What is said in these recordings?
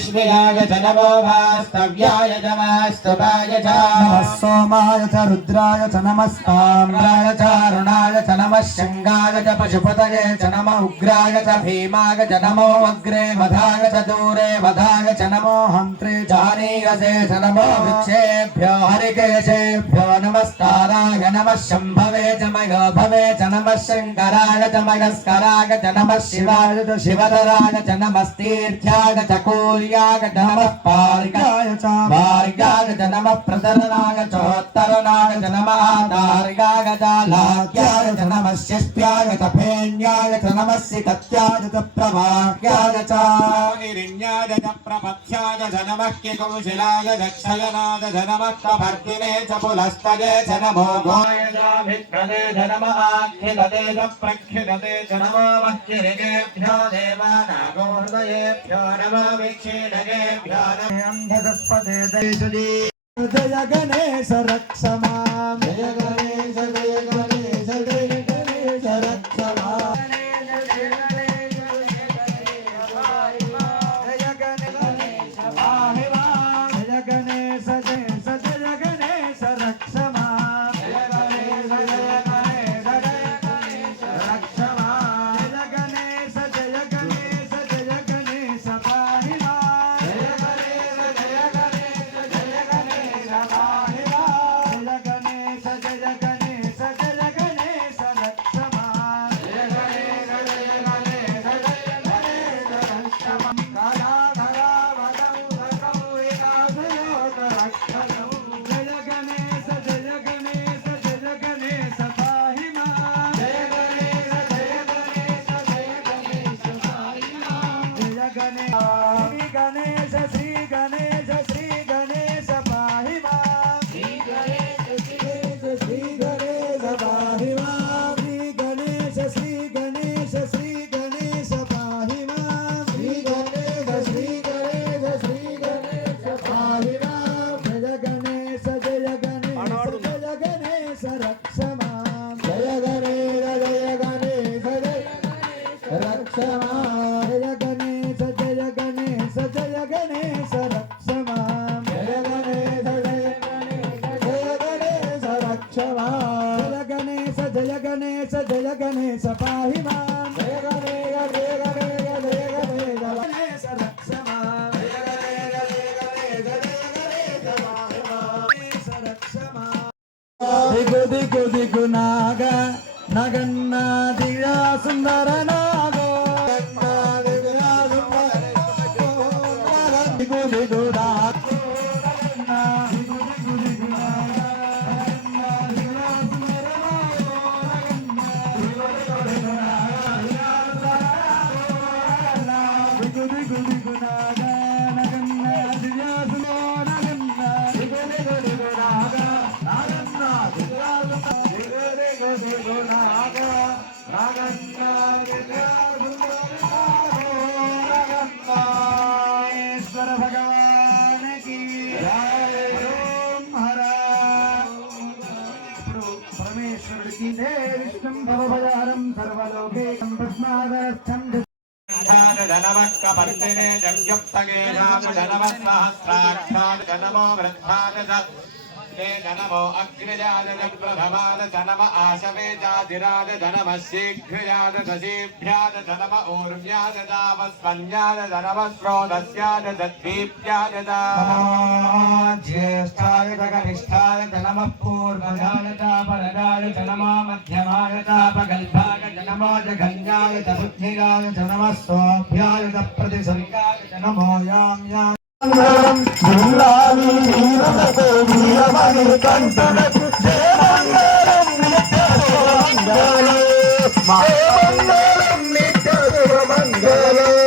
ष्वयागचनमोभास्तव्याय नमस्तपाय च सोमाय च रुद्राय च नमस्ताम्राय च अरुणाय च नमः शङ्गाय च पशुपतये च नम उग्राय च भीमाय च नमो अग्रे वधाय च दूरे वधाय च नमो हन्त्रे चानीयसे च नमो वृक्षेभ्यो हरिकेशेभ्यो नमस्ताराय नमः शम्भवे च मयोभवे च नमः शङ्कराय च मयस्कराय च नमः शिवाय च शिवधराय च नमस्तीर्थ च कूल्याय च नमः पार्गाय च भार्गाय च नमः प्रतरणाय चोत्तरणाय च नमः आधार्याय च लाक्याय च नमः शिष्ट्याय च फेन्याय च नमः सिकत्याय च प्रवाह्याय च निरिण्याय च प्रपथ्याय च नमः किकौशिलाय च क्षयनाय च नमः कभर्दिने च पुलस्तये च नमो गोय च भिद्रते च नमः आख्यदते च प्रख्यदते च नमो मह्यरिकेभ्यो देवानागोहृदयेभ्यो नमो జయ గణేశ రక్షమా జయ గణేశ జయ గణేశ జయ గణేశ రక్షమా Sarah, Sarah. దిగు దిగు నాగ నగన్నా దిగా సుందరనా. वृक्षाद जनमो वृक्षाद ते जनमो अग्रजाद प्रथमाद जनम आशवे जातिराद जनम शीघ्रजाद दशीभ्याद जनम ऊर्व्याद दावस्पन्याद जनम स्रोतस्याद दत्वीप्याद ज्येष्ठाय कनिष्ठाय जनम पूर्वजाय चापरजाय जनमा मध्यमाय चापगल्भाय जनमो जघन्याय च बुद्धिराय जनम सोऽभ्याय च प्रतिसर्गाय जनमो याम्याय மங்களம் நித்தருவ மங்களம்.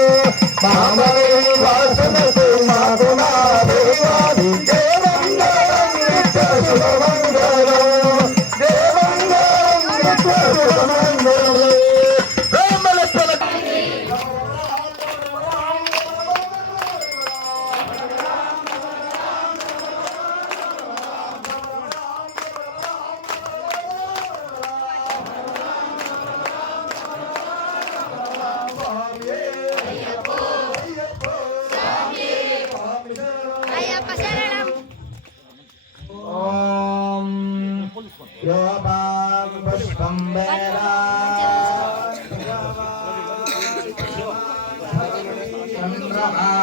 Bye.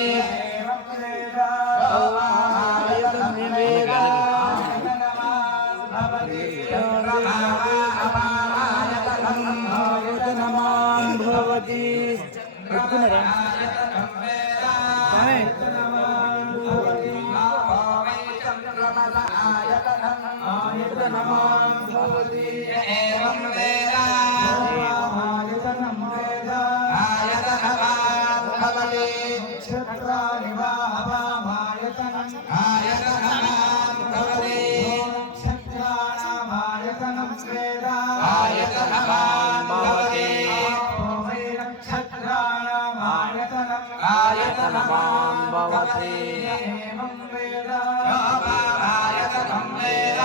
वेद एवं वेद योगमायतकं वेद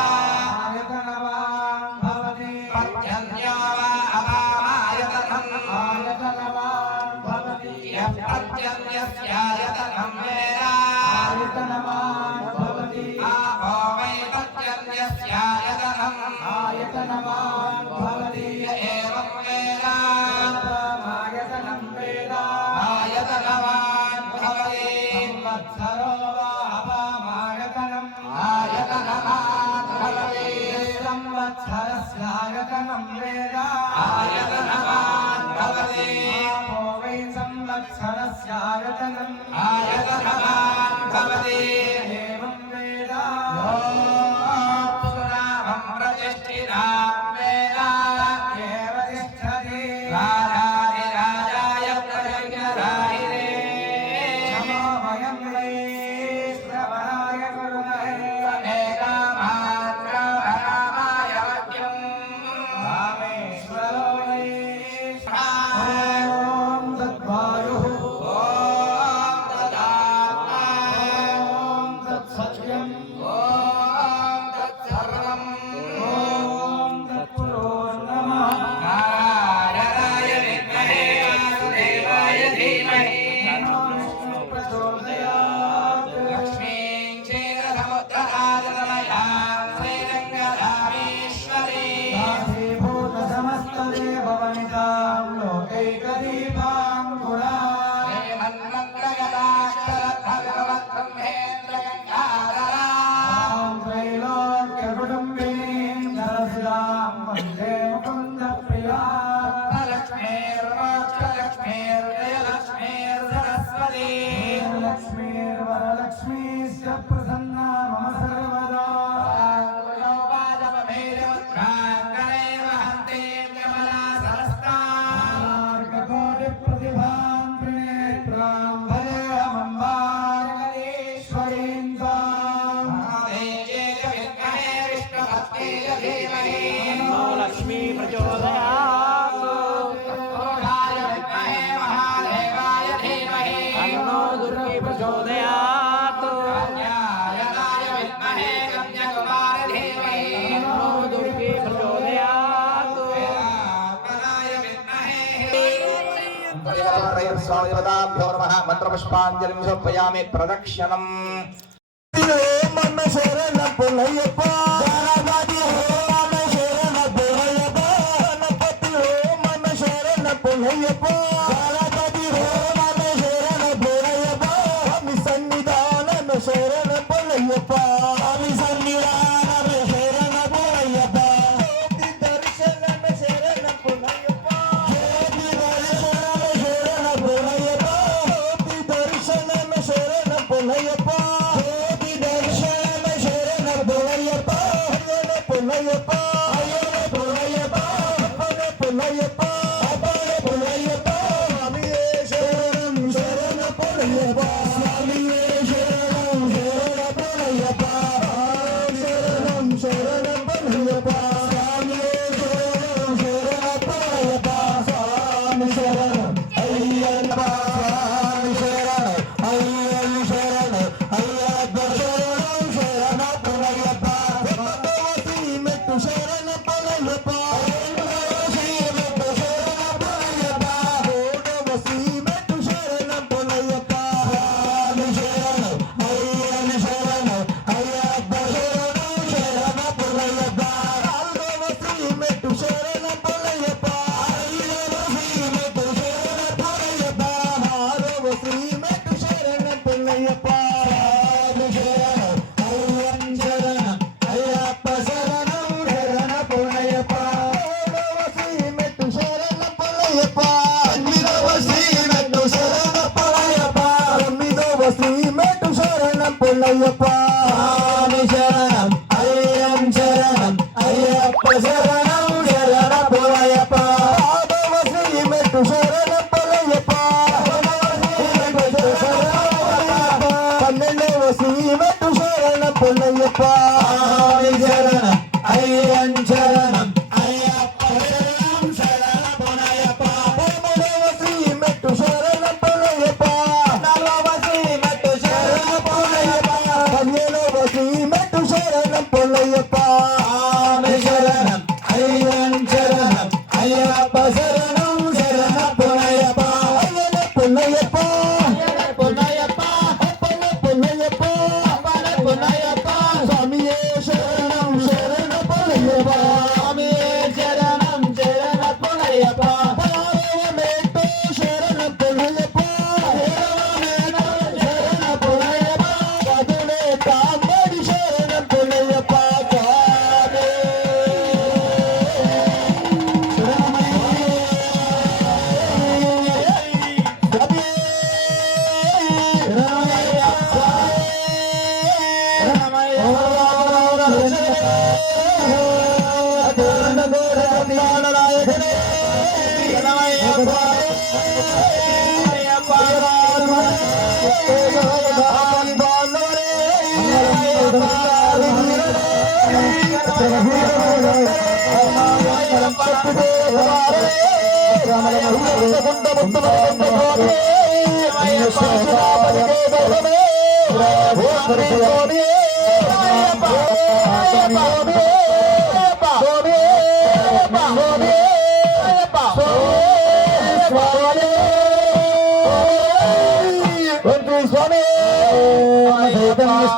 సంవత్సరోవాపమాగతనం. ఆయతనమాత్కలవే సంవత్సరస్యాగతనం వేద. ఆయతనమాత్కలవే ఆపో వై పుష్పాంజలిం సమర్పయామి ప్రదక్షిణం.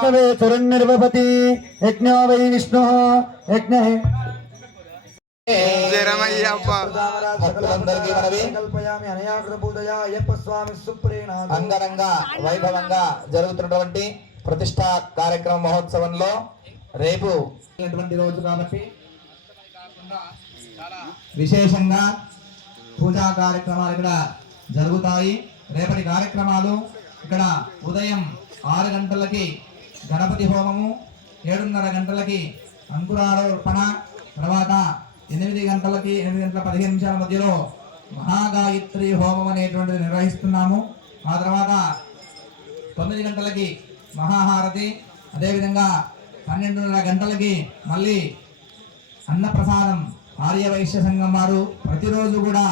विष्णवे चरण निर्वपति यज्ञो वै विष्णु यज्ञ భక్తులందరికీ మనవి. కల్పయామి అనయాకృత పూజయా అయ్యప్ప స్వామి అంగరంగ వైభవంగా జరుగుతున్నటువంటి ప్రతిష్టా కార్యక్రమ మహోత్సవంలో రేపు రోజు కాబట్టి విశేషంగా పూజా కార్యక్రమాలు ఇక్కడ జరుగుతాయి. రేపటి కార్యక్రమాలు ఇక్కడ ఉదయం ఆరు గంటలకి గణపతి హోమము ఏడున్నర గంటలకి అంకురారోపణ తర్వాత ఎనిమిది గంటలకి ఎనిమిది గంటల పదిహేను నిమిషాల మధ్యలో మహాగాయత్రి హోమం అనేటువంటిది నిర్వహిస్తున్నాము. ఆ తర్వాత తొమ్మిది గంటలకి మహాహారతి అదేవిధంగా పన్నెండున్నర గంటలకి మళ్ళీ అన్నప్రసాదం ఆర్య వైశ్య సంఘం వారు ప్రతిరోజు కూడా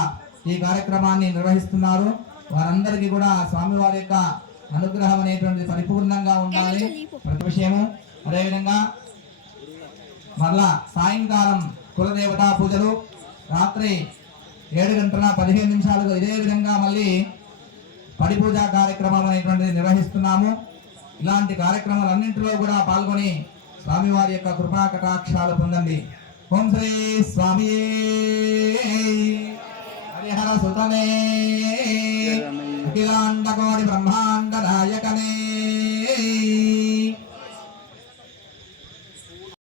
ఈ కార్యక్రమాన్ని నిర్వహిస్తున్నారు. వారందరికీ కూడా స్వామివారి యొక్క అనుగ్రహం అనేటువంటిది పరిపూర్ణంగా ఉండాలి. ప్రతి విషయము. అదేవిధంగా మరలా సాయంకాలం కులదేవతా పూజలు. రాత్రి ఏడు గంటల పదిహేను నిమిషాలకు ఇదే విధంగా మళ్ళీ పడి పూజా కార్యక్రమం అనేటువంటిది నిర్వహిస్తున్నాము. ఇలాంటి కార్యక్రమాలన్నింటిలో కూడా పాల్గొని స్వామివారి యొక్క కృపా కటాక్షాలు పొందండి. ఓం శ్రీ స్వామి హరిహర సుతనే. అఖిలాండ కోడి బ్రహ్మాండ నాయకనే.